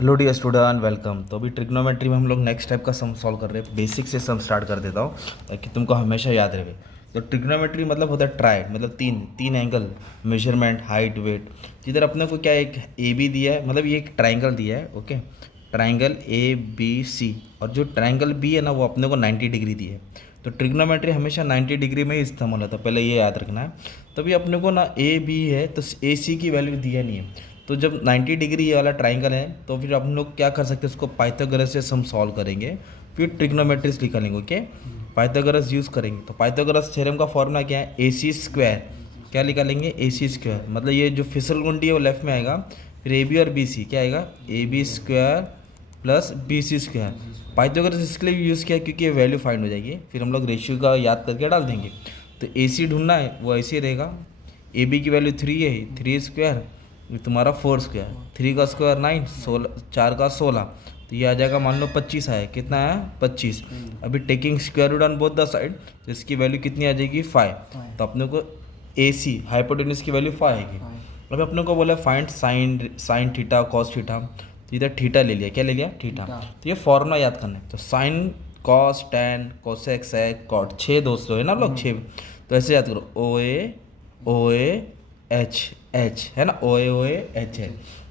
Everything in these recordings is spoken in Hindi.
Hello dear student, welcome. तो अभी ट्रिग्नोमेट्री में हम लोग नेक्स्ट टाइप का सम सॉल्व कर रहे हैं। बेसिक से सम स्टार्ट कर देता हूँ ताकि तुमको हमेशा याद रहे। तो ट्रिग्नोमेट्री मतलब होता है ट्राइड, मतलब तीन तीन एंगल, मेजरमेंट, हाइट, वेट। इधर अपने को क्या एक ए बी दिया है, मतलब ये एक ट्राइंगल दिया है। Okay, triangle A B C, और जो ट्राइंगल बी है ना वो अपने को 90 डिग्री दी है। तो ट्रिग्नोमेट्री हमेशा 90 डिग्री में ही इस्तेमाल होता है, पहले ये याद रखना है। तभी अपने को ना ए बी है तो ए सी की वैल्यू दिया नहीं है। तो जब 90 डिग्री ये वाला ट्राइंगल है तो फिर हम लोग क्या कर सकते हैं, उसको पाइथागोरस से हम सॉल्व करेंगे, फिर ट्रिग्नोमेट्रीज निकालेंगे। ओके, पाइथागोरस यूज़ करेंगे। तो पाइथागोरस थ्योरम का फॉर्मूला क्या है, ए सी स्क्वायर। क्या निकालेंगे, ए सी स्क्वायर, मतलब ये जो फिसल गुंडी है वो लेफ्ट में आएगा, फिर ए बी और बी सी क्या आएगा, A B square plus B C square. Pythagoras इसके लिए यूज़ किया क्योंकि ये वैल्यू फाइंड हो जाएगी, फिर हम लोग रेशियो का याद करके डाल देंगे। तो ए सी ढूंढना है, वो ऐसे ही रहेगा। ए बी की वैल्यू 3 है, 3 स्क्वायर, ये तुम्हारा 4 स्क्वायर, 3 का स्क्वायर 9, 16, 4 का 16, तो ये आ जाएगा, मान लो 25 आया। कितना आया, 25। अभी taking square root on both the side, तो इसकी वैल्यू कितनी आ जाएगी, 5। तो अपने को ए सी हाइपोटेन्यूज की वैल्यू 5 आएगी। अभी अपने को बोला find sine theta cos theta, तो इधर थीटा ले लिया। क्या ले लिया, थीटा। तो ये फॉर्मूला याद करना है। तो sine cos tan cosec sec cot, 6 दोस्तों है ना लोग, 6। तो ऐसे याद करो, ओ ए एच एच है ना, ओ ए एच है।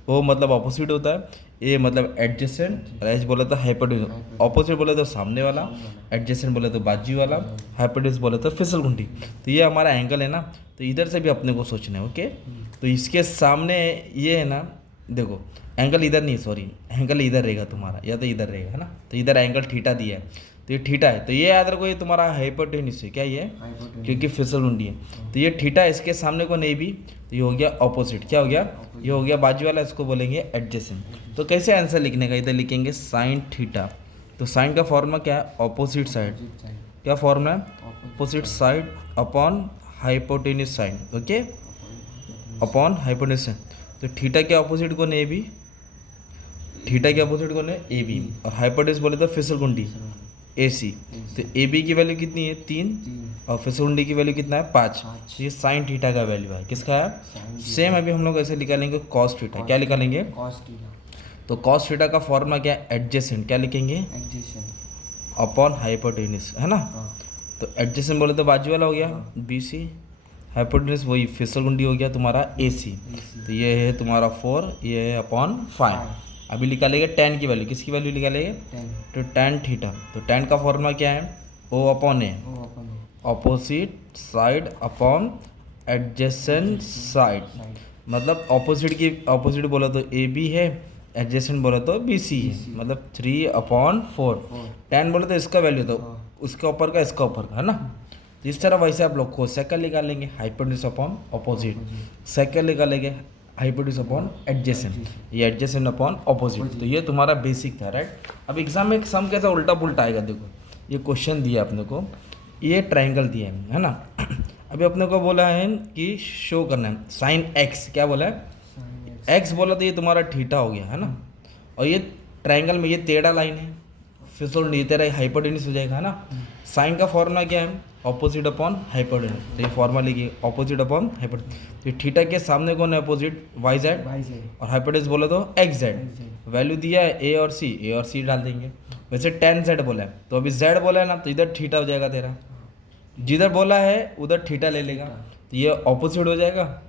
ओ मतलब ऑपोजिट होता है, ए मतलब एडजेसेंट, और एच बोला तो हाइपोटेन्यूज। ऑपोजिट बोले तो सामने वाला, एडजेसेंट बोले तो बाजू वाला, हाइपोटेन्यूज बोले तो फिसल गुंडी। तो ये हमारा एंगल है ना, तो इधर से भी अपने को सोचना है। ओके, तो इसके सामने ये है ना, देखो एंगल इधर नहीं, सॉरी एंगल इधर रहेगा तुम्हारा, या तो इधर रहेगा है ना। तो इधर एंगल थीटा दिया है, तो ये थीटा है। तो ये याद रखो, ये तुम्हारा हाइपोटेन्यूज है। क्या ये, क्योंकि फिसल गुंडी है। तो ये थीटा, इसके सामने को नहीं भी, तो ये हो गया ऑपोजिट। क्या हो गया, ये हो गया बाजू वाला, इसको बोलेंगे एडजेसेंट। तो कैसे आंसर लिखने का, इधर लिखेंगे साइन थीटा। तो साइन का फॉर्मूला क्या है, ऑपोजिट साइड। क्या फॉर्मूला है, opposite side upon hypotenuse side. Okay, upon hypotenuse side. तो थीटा के ऑपोजिट को ए बी, थीटा के अपोजिट कौन है, ए बी, और हाइपोटेन्यूज बोले तो फिसल गुंडी ए सी। तो ए बी की वैल्यू कितनी है, 3, और फिसल गुंडी की वैल्यू कितना है, 5। तो ये साइन थीटा का वैल्यू है, किसका है, सेम। अभी हम लोग ऐसे निकालेंगे कॉस थीटा। क्या निकालेंगे, तो कॉस थीटा का फॉर्मूला क्या है, एडजेसेंट। क्या लिखेंगे, अपॉन हाइपोटेन्यूज है ना। तो एडजेसेंट बोले तो बाजू वाला हो गया बी सी, हाइपोटेन्यूज वही फिसल गुंडी हो गया तुम्हारा ए सी। तो ये है तुम्हारा 4, ये है अपॉन 5। अभी निकालेंगे टेन की वैल्यू, किसकी वैल्यू निकालेंगे, तो टेन थीटा। तो टेन का फॉर्मूला क्या है, O upon A, opposite side upon adjacent side. मतलब ऑपोजिट की ऑपोजिट बोला तो ए बी है, एडजेसेंट बोला तो बी सी है, मतलब 3/4। टेन बोले तो इसका वैल्यू, तो उसके ऊपर का इसका ऊपर का है ना। तो इस तरह वैसे आप लोग को सेकंड निकालेंगे, हाइपोटेन्यूज अपॉन ऑपोजिट, सेकंड निकालेंगे हाइपोटेन्यूज अपॉन एडजेसेंट, ये एडजेसेंट अपॉन ऑपोजिट। तो ये तुम्हारा बेसिक था, राइट। अब एग्जाम में सम कैसा उल्टा पुल्टा आएगा, देखो ये क्वेश्चन दिया अपने को, ये ट्राइंगल दिया है ना। अभी अपने को बोला है कि शो करना है साइन एक्स। क्या बोला है, एक्स बोला तो ये तुम्हारा थीटा हो गया है ना, और ये ट्राइंगल में ये टेढ़ा लाइन है, फिर तो ये तेरा हाइपोटेन्यूज हो जाएगा है ना। साइन का फॉर्मूला क्या है, ऑपोजिट अपॉन हाइपोटेन्यूज। तो ये फॉर्मूला लिखिए, ऑपोजिट अपॉन हाइपोटेन्यूज। तो थीटा के सामने कौन है, अपोजिट वाई जेड, और हाइपोटेन्यूज बोला तो एक्स जेड। वैल्यू दिया है ए और सी डाल देंगे। वैसे टेन जेड बोला है, तो अभी जेड बोला है ना, तो इधर थीटा हो जाएगा तेरा, जिधर बोला है उधर थीटा ले लेगा। तो ये ऑपोजिट हो जाएगा,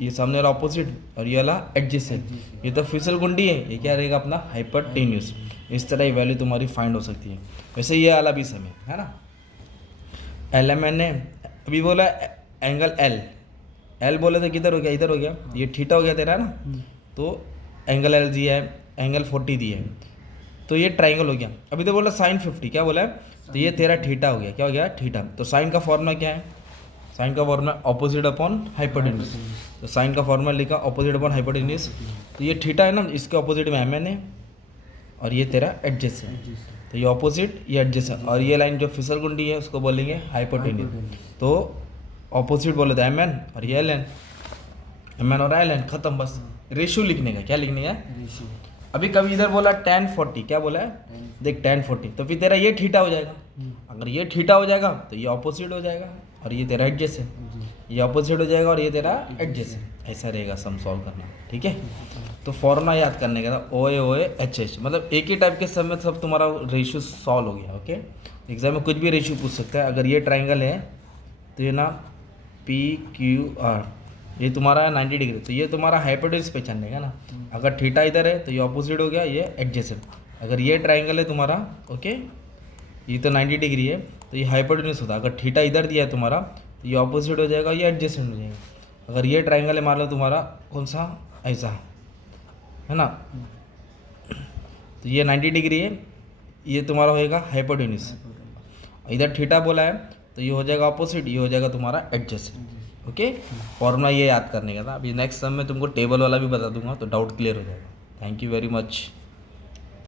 ये सामने वाला ऑपोजिट, और ये वाला एडजेसेंट। ये तो फिसल गुंडी है, ये क्या रहेगा अपना हाइपोटेन्यूज। इस तरह ये वैल्यू तुम्हारी फाइंड हो सकती है। वैसे ये वाला भी समय है ना, एल एम एन ए। अभी बोला एंगल एल, एल बोले तो किधर हो गया, इधर हो गया, ये थीटा हो गया तेरा ना। तो एंगल एल दिया है, एंगल 40 दिया है, तो ये ट्राइंगल हो गया। अभी तो बोला साइन 50, क्या बोला है, तो ये तेरा थीटा हो गया। क्या हो गया, थीटा। तो साइन का फॉर्मूला क्या है, साइन का फॉर्मूला ऑपोजिट अपॉन हाइपोटेन्यूज। तो साइन का फॉर्मूला लिखा ऑपोजिट अपॉन हाइपोटेन्यूज। तो ये थीटा है ना, इसके ऑपोजिट में एम एन है, और ये तेरा एडजेसेंट। तो ये ऑपोजिट, ये एडजेसेंट, और ये लाइन जो फिसल गुंडी है उसको बोलेंगे हाइपोटेन्यूज। तो ऑपोजिट बोले तो एम एन, और ये एल एन, एम एन और एल एन, खत्म बस। रेशियो लिखने का, क्या लिखने का, अभी कभी इधर बोला tan 40, क्या बोला है, देख tan 40, तो फिर तेरा ये थीटा हो जाएगा। अगर ये थीटा हो जाएगा तो ये ऑपोजिट हो जाएगा, और ये तेरा एडजेसेंट, ये ऑपोजिट हो जाएगा और ये तेरा एडजेसेंट। ऐसा रहेगा सम सॉल्व करना, ठीक है। तो फॉर्मूला याद करने का था ओ ए एच एच, मतलब एक ही टाइप के सब में सब तुम्हारा रेशियो सॉल्व हो गया, ओके। एग्जाम में कुछ भी रेशियो पूछ सकता है। अगर ये ट्राइंगल है तो ये ना पी क्यू आर, ये तुम्हारा 90 डिग्री, तो ये तुम्हारा हाइपोटेन्यूज पहचानने का ना। अगर थीटा इधर है तो ये ऑपोजिट हो गया, ये एडजेसेंट। अगर ये ट्राइंगल है तुम्हारा, ओके, ये तो 90 डिग्री है तो ये हाइपोटेन्यूज होता है। अगर थीटा इधर दिया है तुम्हारा तो ये ऑपोजिट हो जाएगा, ये एडजेसेंट हो जाएगा। अगर ये ट्राइंगल है मान लो तुम्हारा कौन सा, ऐसा है ना, तो ये 90 डिग्री है, ये तुम्हारा होएगा हाइपोटेन्यूज। इधर थीटा बोला है तो ये हो जाएगा ऑपोजिट, ये हो जाएगा तुम्हारा एडजेसेंट, ओके। फॉर्मूला ये याद करने का था। अभी नेक्स्ट सम में तुमको टेबल वाला भी बता दूंगा तो डाउट क्लियर हो जाएगा। Thank you very much.